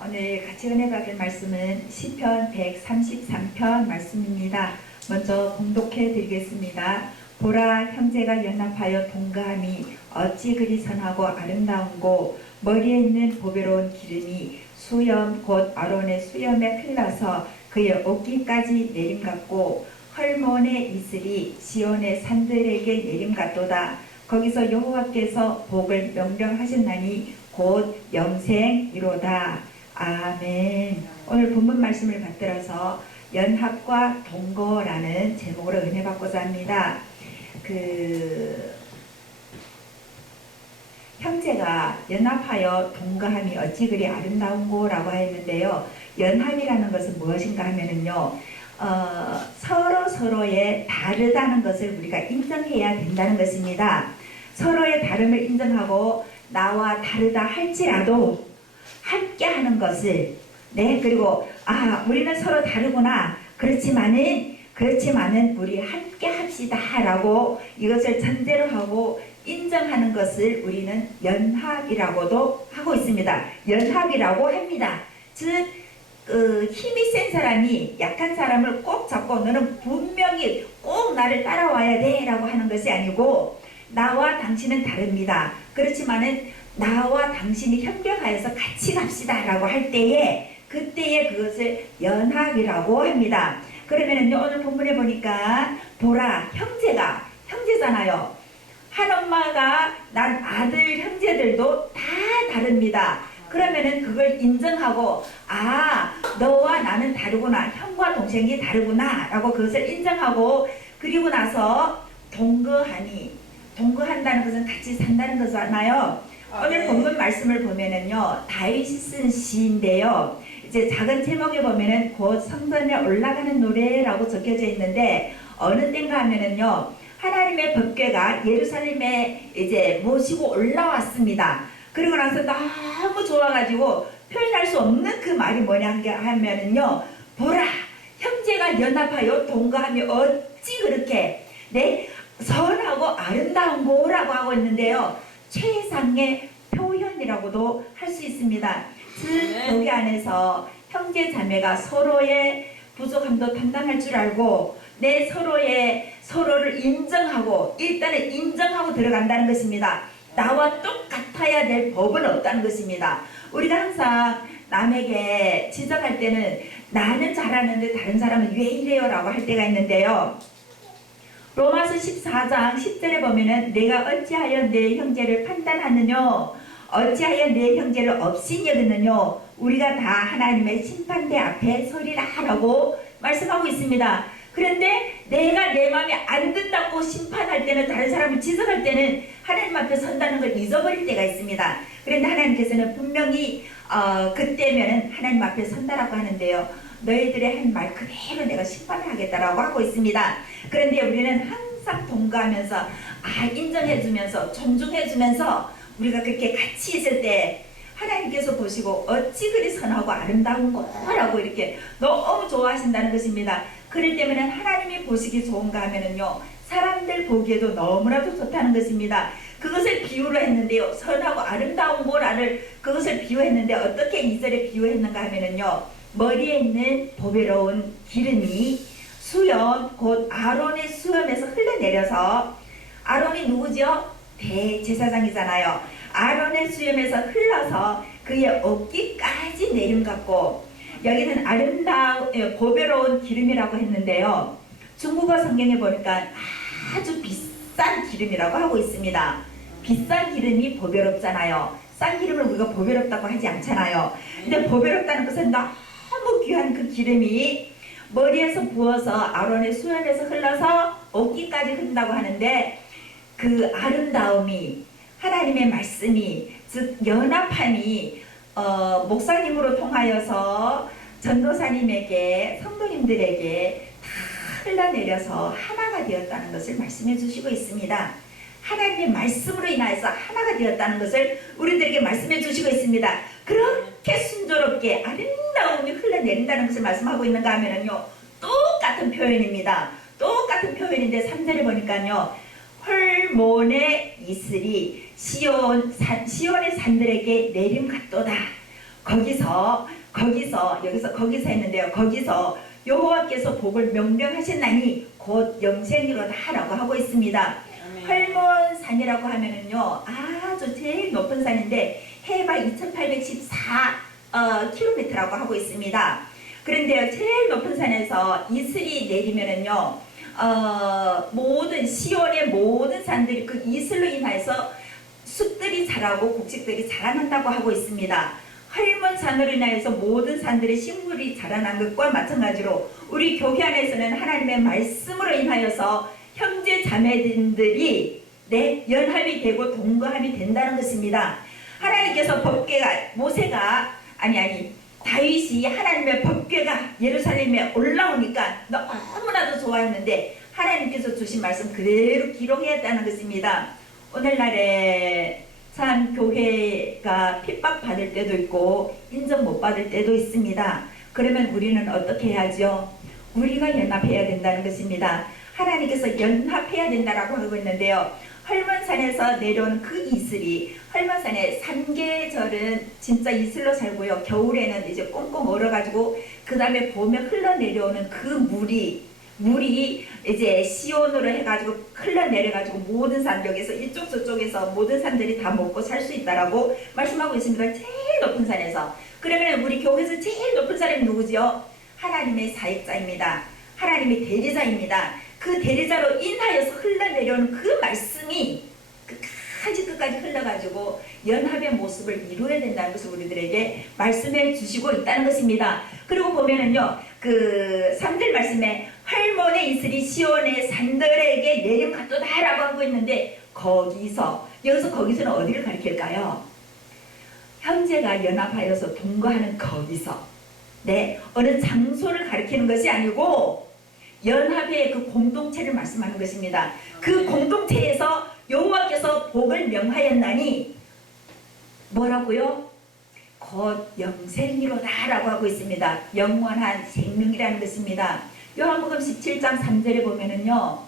오늘 같이 은혜 받을 말씀은 시편 133편 말씀입니다. 먼저 봉독해 드리겠습니다. 보라, 형제가 연합하여 동거함이 어찌 그리 선하고 아름다운고, 머리에 있는 보배로운 기름이 수염 곧 아론의 수염에 흘러서 그의 옷깃까지 내림같고, 헐몬의 이슬이 시온의 산들에게 내림같도다. 거기서 여호와께서 복을 명령하셨나니 곧 영생이로다. 아멘. 오늘 본문 말씀을 받들어서 연합과 동거라는 제목으로 은혜 받고자 합니다. 형제가 연합하여 동거함이 어찌 그리 아름다운고라고 했는데요. 연합이라는 것은 무엇인가 하면은요, 서로의 다르다는 것을 우리가 인정해야 된다는 것입니다. 서로의 다름을 인정하고 나와 다르다 할지라도 함께 하는 것을, 그리고 우리는 서로 다르구나, 그렇지만은 우리 함께 합시다 라고 이것을 전제로 하고 인정하는 것을 우리는 연합이라고도 하고 있습니다. 연합이라고 합니다. 즉 힘이 센 사람이 약한 사람을 꼭 잡고 너는 분명히 꼭 나를 따라와야 돼 라고 하는 것이 아니고, 나와 당신은 다릅니다. 그렇지만은 나와 당신이 협력하여서 같이 갑시다 라고 할 때에, 그때에 그것을 연합이라고 합니다. 그러면은요, 오늘 본문에 보니까 보라, 형제잖아요. 한 엄마가 난 아들 형제들도 다 다릅니다. 그러면은 그걸 인정하고, 너와 나는 다르구나, 형과 동생이 다르구나 라고 그것을 인정하고, 그리고 나서 동거한다는 것은 같이 산다는 거잖아요. 오늘 본문 말씀을 보면은요, 다윗이 쓴 시인데요, 이제 작은 제목에 보면은 곧 성전에 올라가는 노래라고 적혀져 있는데, 어느 때인가 하면은요, 하나님의 법궤가 예루살렘에 이제 모시고 올라왔습니다. 그리고 나서 너무 좋아가지고 표현할 수 없는 그 말이 뭐냐 하면은요, 보라, 형제가 연합하여 동거하며 어찌 그렇게 선하고 아름다운 거라고 하고 있는데요, 최상의 표현이라고도 할 수 있습니다. 즉 여기 안에서 형제 자매가 서로의 부족함도 담당할 줄 알고, 서로를 인정하고, 일단은 인정하고 들어간다는 것입니다. 나와 똑같아야 될 법은 없다는 것입니다. 우리가 항상 남에게 지적할 때는 나는 잘하는데 다른 사람은 왜 이래요 라고 할 때가 있는데요, 로마서 14장 10절에 보면은 내가 어찌하여 내 형제를 판단하느뇨, 어찌하여 내 형제를 없이 여기느뇨, 우리가 다 하나님의 심판대 앞에 서리라 라고 말씀하고 있습니다. 그런데 내가 내 마음에 안 든다고 심판할 때는, 다른 사람을 지적할 때는 하나님 앞에 선다는 걸 잊어버릴 때가 있습니다. 그런데 하나님께서는 분명히 그때면은 하나님 앞에 선다라고 하는데요, 너희들의 한 말 그대로 내가 심판을 하겠다라고 하고 있습니다. 그런데 우리는 항상 동거하면서 인정해주면서 존중해주면서 우리가 그렇게 같이 있을 때 하나님께서 보시고 어찌 그리 선하고 아름다운 거라고 이렇게 너무 좋아하신다는 것입니다. 그럴 때면은 하나님이 보시기 좋은가 하면은요, 사람들 보기에도 너무나도 좋다는 것입니다. 그것을 비유로 했는데요, 선하고 아름다운 거라를 그것을 비유했는데, 어떻게 2절에 비유했는가 하면은요, 머리에 있는 보배로운 기름이 수염 곧 아론의 수염에서 흘러내려서, 아론이 누구죠? 대제사장이잖아요. 아론의 수염에서 흘러서 그의 어깨까지 내림같고, 여기는 보배로운 기름이라고 했는데요, 중국어 성경에 보니까 아주 비싼 기름이라고 하고 있습니다. 비싼 기름이 보배롭잖아요. 싼 기름을 우리가 보배롭다고 하지 않잖아요. 근데 보배롭다는 것은 너무 귀한 그 기름이 머리에서 부어서 아론의 수염에서 흘러서 어깨까지 흐른다고 하는데, 그 아름다움이, 하나님의 말씀이, 즉 연합함이 목사님으로 통하여서 전도사님에게, 성도님들에게 다 흘러내려서 하나가 되었다는 것을 말씀해 주시고 있습니다. 하나님의 말씀으로 인하여서 하나가 되었다는 것을 우리들에게 말씀해 주시고 있습니다. 그렇게 순조롭게 아름다움이 흘러내린다는 것을 말씀하고 있는가 하면요, 똑같은 표현입니다. 똑같은 표현인데 3절에 보니까요, 헐몬의 이슬이 시온의 산들에게 내림같도다. 거기서 했는데요. 거기서 여호와께서 복을 명령하셨나니 곧 영생이로다 라고 하고 있습니다. 헐몬산이라고 하면은요, 아주 제일 높은 산인데 해발 2814km라고 하고 있습니다. 그런데요, 제일 높은 산에서 이슬이 내리면은요, 모든 시온의 모든 산들이 그 이슬로 인해서 숲들이 자라고 곡식들이 자라난다고 하고 있습니다. 헐몬산으로 인하여서 모든 산들의 식물이 자라난 것과 마찬가지로 우리 교회 안에서는 하나님의 말씀으로 인하여서 형제 자매들이 연합이 되고 동거함이 된다는 것입니다. 하나님께서 다윗이 하나님의 법궤가 예루살렘에 올라오니까 너무나도 좋아했는데 하나님께서 주신 말씀 그대로 기록했다는 것입니다. 오늘날에 참 교회가 핍박받을 때도 있고 인정 못 받을 때도 있습니다. 그러면 우리는 어떻게 해야죠? 우리가 연합해야 된다는 것입니다. 하나님께서 연합해야 된다라고 하고 있는데요. 헐몬산에서 내려오는 그 이슬이, 헐몬산의 산계절은 진짜 이슬로 살고요. 겨울에는 이제 꽁꽁 얼어가지고 그 다음에 봄에 흘러내려오는 그 물이 이제 시온으로 해가지고 흘러내려가지고 모든 산, 여기서 이쪽 저쪽에서 모든 산들이 다 먹고 살 수 있다라고 말씀하고 있습니다. 제일 높은 산에서. 그러면 우리 교회에서 제일 높은 사람이 누구죠? 하나님의 사역자입니다. 하나님의 대리자입니다. 그 대리자로 인하여서 흘러내려오는 그 말씀이 끝까지 흘러가지고 연합의 모습을 이루어야 된다는 것을 우리들에게 말씀해 주시고 있다는 것입니다. 그리고 보면은요, 그 3절 말씀에 헐몬의 이슬이 시온의 산들에게 내려갔도다 라고 하고 있는데, 거기서는 어디를 가리킬까요? 형제가 연합하여서 동거하는 거기서, 어느 장소를 가리키는 것이 아니고 연합의 그 공동체를 말씀하는 것입니다. 그 공동체에서 여호와께서 복을 명하였나니 뭐라고요? 곧 영생이로다 라고 하고 있습니다. 영원한 생명이라는 것입니다. 요한복음 17장 3절에 보면은요,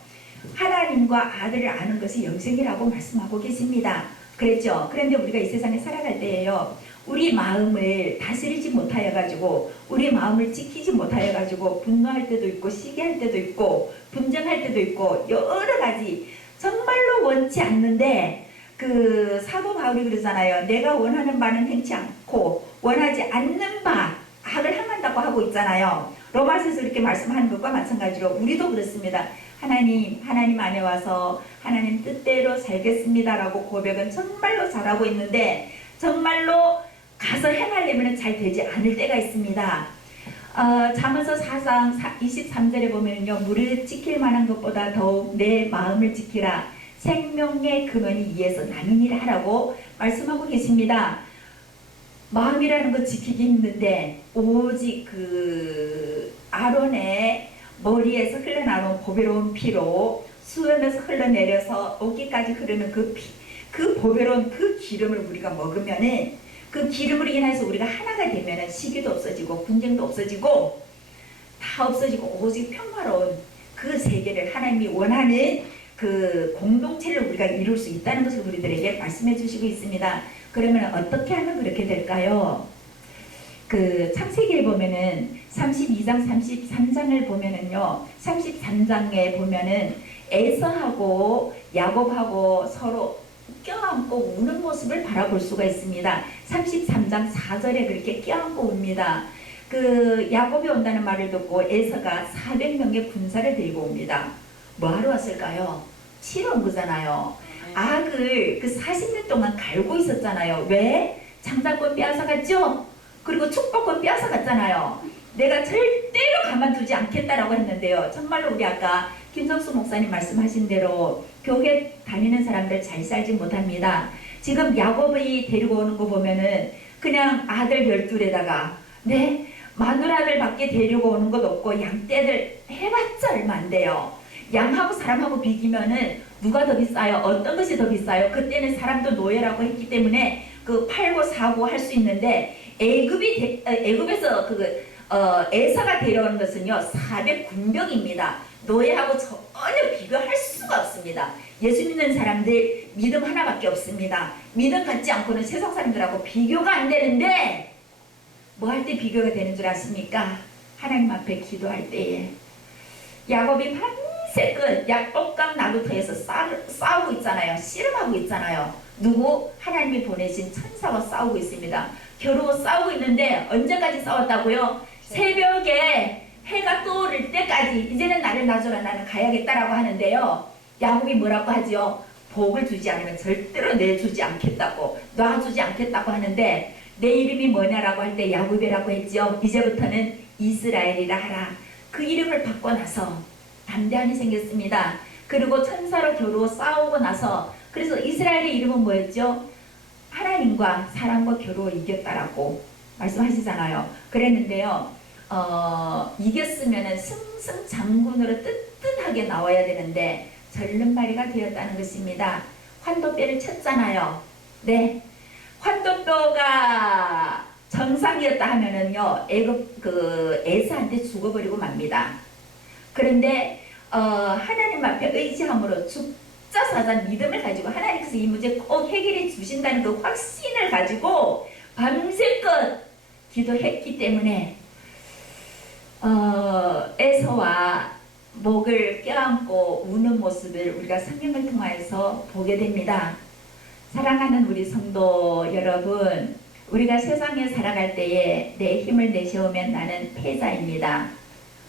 하나님과 아들을 아는 것이 영생이라고 말씀하고 계십니다. 그랬죠? 그런데 우리가 이 세상에 살아갈 때에요, 우리 마음을 다스리지 못하여 가지고, 우리 마음을 지키지 못하여 가지고 분노할 때도 있고 시기할 때도 있고 분쟁할 때도 있고 여러 가지 정말로 원치 않는데, 그 사도 바울이 그러잖아요. 내가 원하는 바는 행치 않고 원하지 않는 바 악을 행한다고 하고 있잖아요. 로마서에서 이렇게 말씀하는 것과 마찬가지로 우리도 그렇습니다. 하나님 안에 와서 하나님 뜻대로 살겠습니다라고 고백은 정말로 잘하고 있는데, 정말로 가서 행하려면 잘 되지 않을 때가 있습니다. 잠언서 4장 23절에 보면요, 무릇 지킬 만한 것보다 더욱 내 마음을 지키라. 생명의 근원이 이에서 남이니라 라고 말씀하고 계십니다. 마음이라는 거 지키기 힘든데, 오직 그 아론의 머리에서 흘러나오는 보배로운 피로 수염에서 흘러내려서 어깨까지 흐르는 그 보배로운 그 기름을 우리가 먹으면은, 그 기름으로 인해서 우리가 하나가 되면은 시기도 없어지고 분쟁도 없어지고 다 없어지고 오직 평화로운 그 세계를, 하나님이 원하는 그 공동체를 우리가 이룰 수 있다는 것을 우리들에게 말씀해 주시고 있습니다. 그러면 어떻게 하면 그렇게 될까요? 그 창세기를 보면은 32장 33장을 보면은요, 33장에 보면은 에서하고 야곱하고 서로 껴안고 우는 모습을 바라볼 수가 있습니다. 33장 4절에 그렇게 껴안고 웁니다. 그 야곱이 온다는 말을 듣고 에서가 400명의 군사를 데리고 옵니다. 뭐하러 왔을까요? 치러 온 거잖아요. 악을 그 40년 동안 갈고 있었잖아요. 왜? 장자권 빼앗아갔죠? 그리고 축복권 빼앗아갔잖아요. 내가 절대로 가만두지 않겠다라고 했는데요. 정말로 우리 아까 김성수 목사님 말씀하신 대로 교회 다니는 사람들 잘 살지 못합니다. 지금 야곱이 데리고 오는 거 보면은 그냥 아들 12에다가 마누라들 밖에 데리고 오는 것 없고 양떼들 해봤자 얼마 안 돼요. 양하고 사람하고 비기면은 누가 더 비싸요? 어떤 것이 더 비싸요? 그때는 사람도 노예라고 했기 때문에 그 팔고 사고 할 수 있는데, 애굽에서 에서가 데려오는 것은요 400군병입니다. 노예하고 전혀 비교할 수가 없습니다. 예수 믿는 사람들 믿음 하나밖에 없습니다. 믿음 갖지 않고는 세상 사람들하고 비교가 안 되는데, 뭐 할 때 비교가 되는 줄 아십니까? 하나님 앞에 기도할 때에 야곱이 밤새껏 약독강 나루터에서 싸우고 있잖아요. 씨름하고 있잖아요. 누구? 하나님이 보내신 천사와 싸우고 있습니다. 겨루 싸우고 있는데 언제까지 싸웠다고요? 새벽에 해가 떠오를 때까지 이제는 나를 놔줘라, 나는 가야겠다라고 하는데요. 야곱이 뭐라고 하지요? 복을 주지 않으면 절대로 내주지 않겠다고, 놔주지 않겠다고 하는데 내 이름이 뭐냐라고 할 때 야곱이라고 했지요. 이제부터는 이스라엘이라 하라. 그 이름을 받고 나서 담대함이 생겼습니다. 그리고 천사로 겨루어 싸우고 나서 그래서 이스라엘의 이름은 뭐였죠? 하나님과 사람과 겨루어 이겼다라고 말씀하시잖아요. 그랬는데요. 이겼으면 승승장군으로 뜨뜻하게 나와야 되는데 절름발이가 되었다는 것입니다. 환도뼈를 쳤잖아요. 네, 환도뼈가 정상이었다 하면은요, 에서한테 죽어버리고 맙니다. 그런데 하나님 앞에 의지함으로 죽자사자 믿음을 가지고 하나님께서 이 문제 꼭 해결해 주신다는 그 확신을 가지고 밤새껏 기도했기 때문에 에서와 목을 껴안고 우는 모습을 우리가 성경을 통하여서 보게 됩니다. 사랑하는 우리 성도 여러분, 우리가 세상에 살아갈 때에 내 힘을 내세우면 나는 패자입니다.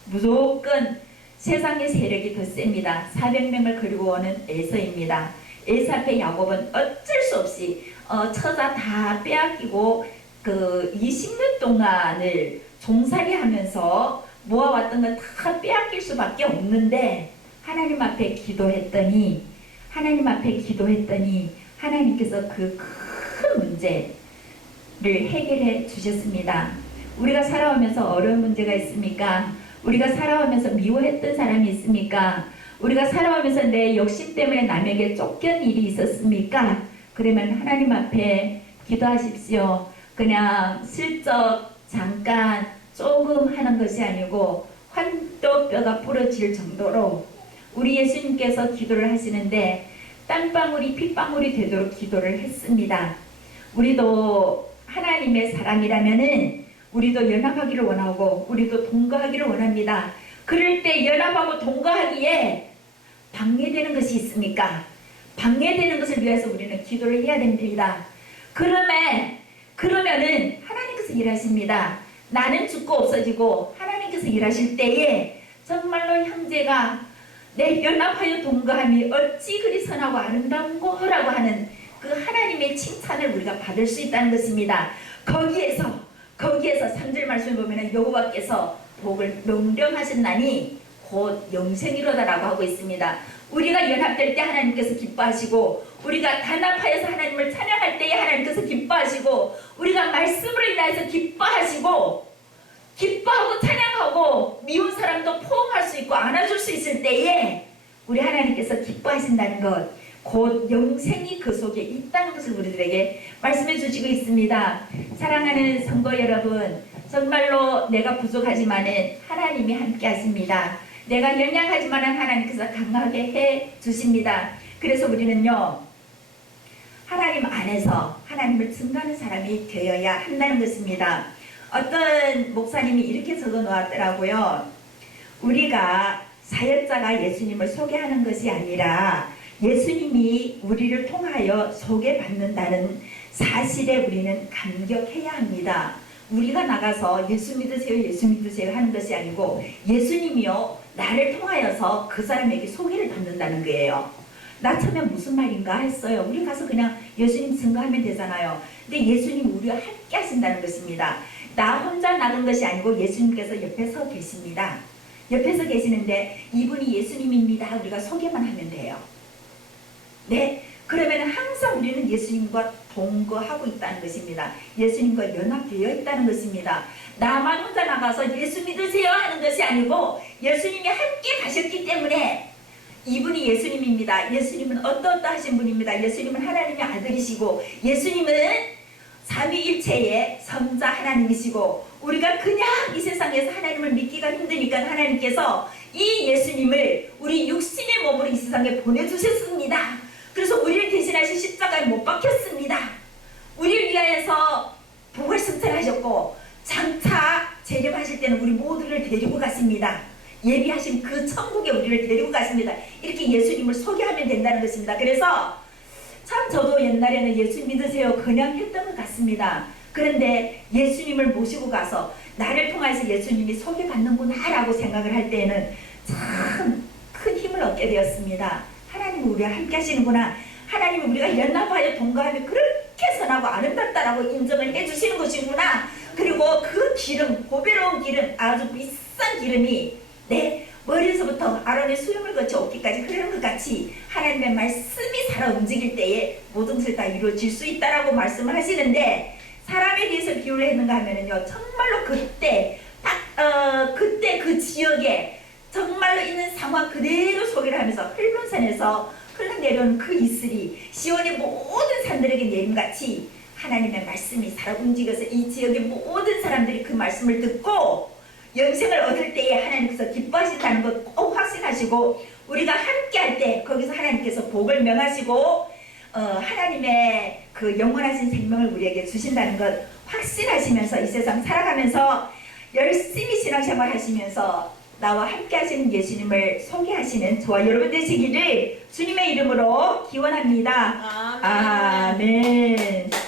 무조건 세상의 세력이 더 셉니다. 400명을 그리고 오는 에서입니다. 에서 앞에 야곱은 어쩔 수 없이 처자 다 빼앗기고 그 20년 동안을 종살이 하면서 모아왔던 건 다 빼앗길 수밖에 없는데 하나님 앞에 기도했더니 하나님께서 그 큰 문제를 해결해 주셨습니다. 우리가 살아오면서 어려운 문제가 있습니까? 우리가 살아오면서 미워했던 사람이 있습니까? 우리가 살아오면서 내 욕심 때문에 남에게 쫓긴 일이 있었습니까? 그러면 하나님 앞에 기도하십시오. 그냥 슬쩍 잠깐 조금 하는 것이 아니고 환도뼈가 부러질 정도로 우리 예수님께서 기도를 하시는데 땀방울이 핏방울이 되도록 기도를 했습니다. 우리도 하나님의 사람이라면은 우리도 연합하기를 원하고 우리도 동거하기를 원합니다. 그럴 때 연합하고 동거하기에 방해되는 것이 있습니까? 방해되는 것을 위해서 우리는 기도를 해야 됩니다. 그러면은 하나님께서 일하십니다. 나는 죽고 없어지고 하나님께서 일하실 때에 정말로 형제가 내 연합하여 동거함이 어찌 그리 선하고 아름다운고라고 하는 그 하나님의 칭찬을 우리가 받을 수 있다는 것입니다. 거기에서 3절 말씀을 보면 여호와께서 복을 명령하셨나니 곧 영생이로다라고 하고 있습니다. 우리가 연합될 때 하나님께서 기뻐하시고 우리가 단합하여서 하나님을 찬양할 때에 하나님께서 기뻐하시고 우리가 말씀으로 인하여서 기뻐하고 찬양하고 미운 사람도 포옹할 수 있고 안아줄 수 있을 때에 우리 하나님께서 기뻐하신다는 것, 곧 영생이 그 속에 있다는 것을 우리들에게 말씀해 주시고 있습니다. 사랑하는 성도 여러분, 정말로 내가 부족하지만은 하나님이 함께 하십니다. 내가 연약하지만은 하나님께서 강하게 해 주십니다. 그래서 우리는요, 하나님 안에서 하나님을 증거하는 사람이 되어야 한다는 것입니다. 어떤 목사님이 이렇게 적어 놓았더라고요. 우리가 사역자가 예수님을 소개하는 것이 아니라 예수님이 우리를 통하여 소개받는다는 사실에 우리는 감격해야 합니다. 우리가 나가서 예수 믿으세요 하는 것이 아니고 예수님이요 나를 통하여서 그 사람에게 소개를 받는다는 거예요. 나 처음에 무슨 말인가 했어요. 우리 가서 그냥 예수님 증거하면 되잖아요. 근데 예수님 우리와 함께 하신다는 것입니다. 나 혼자 나간 것이 아니고 예수님께서 옆에 서 계십니다. 옆에 서 계시는데 이분이 예수님입니다. 우리가 소개만 하면 돼요. 네, 그러면 항상 우리는 예수님과 동거하고 있다는 것입니다. 예수님과 연합되어 있다는 것입니다. 나만 혼자 나가서 예수 믿으세요 하는 것이 아니고 예수님이 함께 가셨기 때문에 이분이 예수님입니다. 예수님은 어떠하신 분입니다. 예수님은 하나님의 아들이시고 예수님은 삼위일체의 성자 하나님이시고 우리가 그냥 이 세상에서 하나님을 믿기가 힘드니까 하나님께서 이 예수님을 우리 육신의 몸으로 이 세상에 보내주셨습니다. 그래서 우리를 대신하신 십자가에 못 박혔습니다. 우리를 위하여서 복을 승천하셨고 때는 우리 모두를 데리고 갔습니다. 예비하신 그 천국에 우리를 데리고 갔습니다. 이렇게 예수님을 소개하면 된다는 것입니다. 그래서 참 저도 옛날에는 예수 믿으세요 그냥 했던 것 같습니다. 그런데 예수님을 모시고 가서 나를 통해서 예수님이 소개받는구나 라고 생각을 할 때에는 참 큰 힘을 얻게 되었습니다. 하나님은 우리와 함께 하시는구나. 하나님은 우리가 연합하여 동거하며 그렇게 선하고 아름답다라고 인정을 해주시는 것이구나. 그리고 그 기름, 보배로운 기름, 아주 비싼 기름이 내 머리에서부터 아론의 수염을 거쳐 어깨까지 흐르는 것 같이 하나님의 말씀이 살아 움직일 때에 모든 것을 다 이루어질 수 있다라고 말씀을 하시는데, 사람에 대해서 비유를 했는가 하면은요, 정말로 그때 그때 그 지역에 정말로 있는 상황 그대로 소개를 하면서 흘문산에서 흘러내려온 그 이슬이 시온의 모든 산들에게 내림같이 하나님의 말씀이 살아 움직여서 이 지역의 모든 사람들이 그 말씀을 듣고 영생을 얻을 때에 하나님께서 기뻐하신다는 것 꼭 확신하시고, 우리가 함께 할 때 거기서 하나님께서 복을 명하시고 하나님의 그 영원하신 생명을 우리에게 주신다는 것 확신하시면서 이 세상 살아가면서 열심히 신앙생활 하시면서 나와 함께 하시는 예수님을 소개하시는 저와 여러분 되시기를 주님의 이름으로 기원합니다. 아멘. 아멘.